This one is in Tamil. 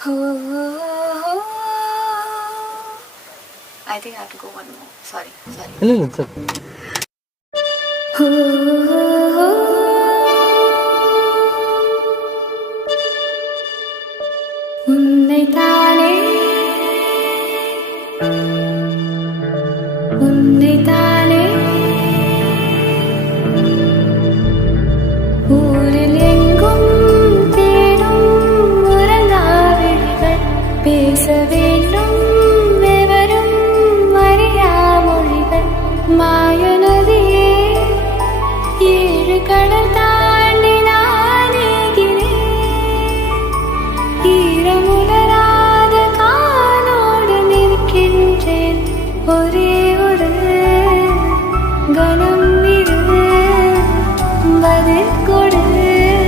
I think I have to go one more. Sorry. இல்லை இல்லை சார்